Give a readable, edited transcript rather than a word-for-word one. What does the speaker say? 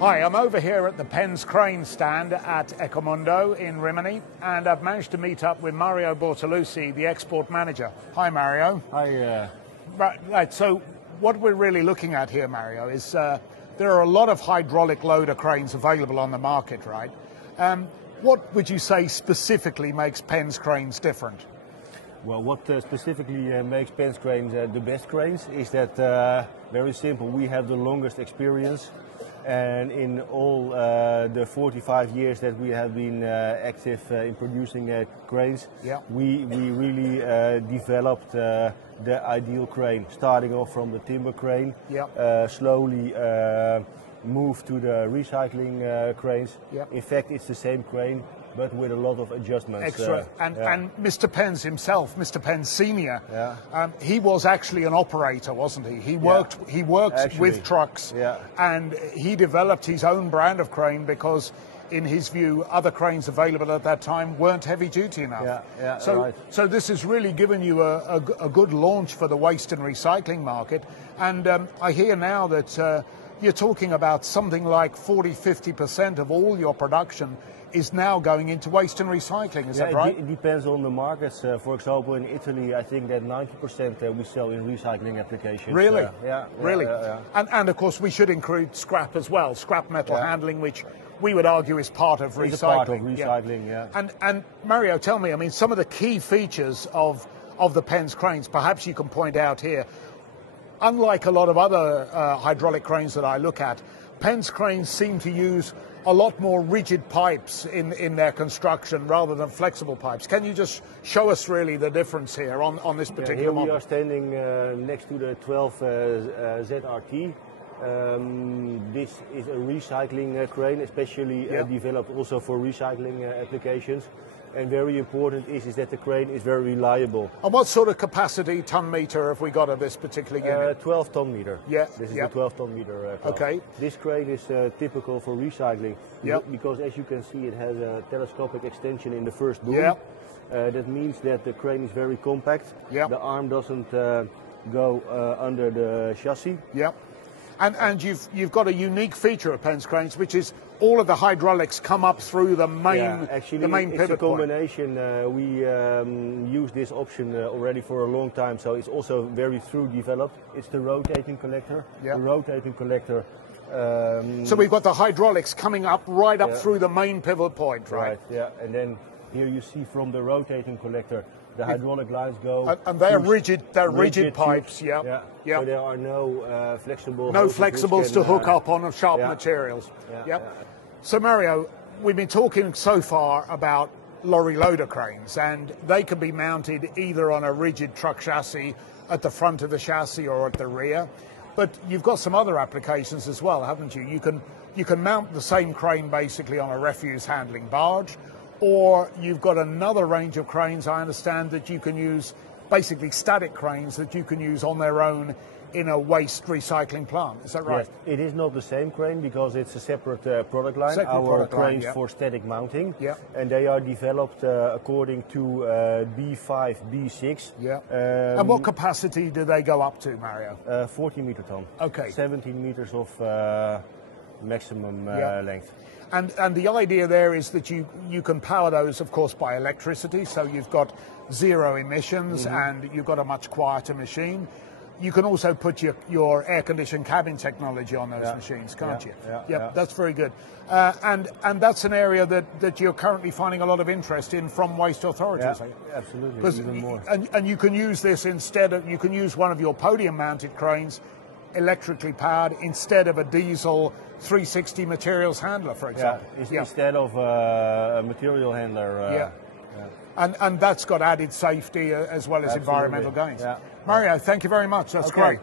Hi, I'm over here at the Penz Crane stand at Ecomondo in Rimini, and I've managed to meet up with Mario Bortolussi, the export manager. Hi, Mario. Hi. Right, so what we're really looking at here, Mario, is there are a lot of hydraulic loader cranes available on the market, right? What would you say specifically makes Penz Cranes different? Well, what specifically makes Penz Cranes the best cranes is that, very simple, we have the longest experience. And in all the 45 years that we have been active in producing cranes, we really developed the ideal crane, starting off from the timber crane, slowly moved to the recycling cranes. In fact, it's the same crane, but with a lot of adjustments. Excellent. And Mr. Penz himself, Mr. Penz Senior, he was actually an operator, wasn't he? He worked with trucks, and he developed his own brand of crane because, in his view, other cranes available at that time weren't heavy duty enough. So this has really given you a good launch for the waste and recycling market. And I hear now that you're talking about something like 40–50% of all your production is now going into waste and recycling, is that right? It depends on the markets. For example, in Italy, I think that 90% we sell in recycling applications. Really? Really? And of course, we should include scrap as well, scrap metal handling, which we would argue is part of recycling. It's a part of recycling, And Mario, tell me, I mean, some of the key features of the Penz cranes, perhaps you can point out here. Unlike a lot of other hydraulic cranes that I look at, Penz cranes seem to use a lot more rigid pipes in their construction rather than flexible pipes. Can you just show us really the difference here on this particular model? Here we are standing next to the 12 ZRT. This is a recycling crane, especially developed also for recycling applications. And very important is that the crane is very reliable. And what sort of capacity ton meter have we got of this particular unit? 12 ton meter. This is a 12 ton meter class. Okay. This crane is typical for recycling because, as you can see, it has a telescopic extension in the first boom. That means that the crane is very compact. The arm doesn't go under the chassis. And you've got a unique feature of Penz cranes, which is all of the hydraulics come up through the main pivot it's a combination. We use this option already for a long time, so it's also very through developed. It's the rotating collector. The rotating collector. So we've got the hydraulics coming up right up through the main pivot point, right? And then here you see from the rotating collector, the hydraulic lines go, and they're rigid. They're rigid pipes. So there are no flexible. No flexibles to hook up on sharp materials. So Mario, we've been talking so far about lorry loader cranes, and they can be mounted either on a rigid truck chassis at the front of the chassis or at the rear. But you've got some other applications as well, haven't you? You can mount the same crane basically on a refuse handling barge. Or you've got another range of cranes, I understand, that you can use, basically static cranes that you can use on their own in a waste recycling plant. Is that right? Yes, it is not the same crane because it's a separate product line. Our cranes for static mounting. And they are developed according to B5, B6. And what capacity do they go up to, Mario? 40 meter ton. Okay. 17 meters of maximum length. And the idea there is that you can power those, of course, by electricity, so you've got zero emissions and you've got a much quieter machine. You can also put your air-conditioned cabin technology on those machines, can't you? That's very good. And that's an area that you're currently finding a lot of interest in from waste authorities. Absolutely, even more. And you can use this instead of, you can use one of your podium-mounted cranes electrically powered instead of a diesel 360 materials handler, for example. Instead of a material handler. And that's got added safety as well as environmental gains. Mario, thank you very much. That's great.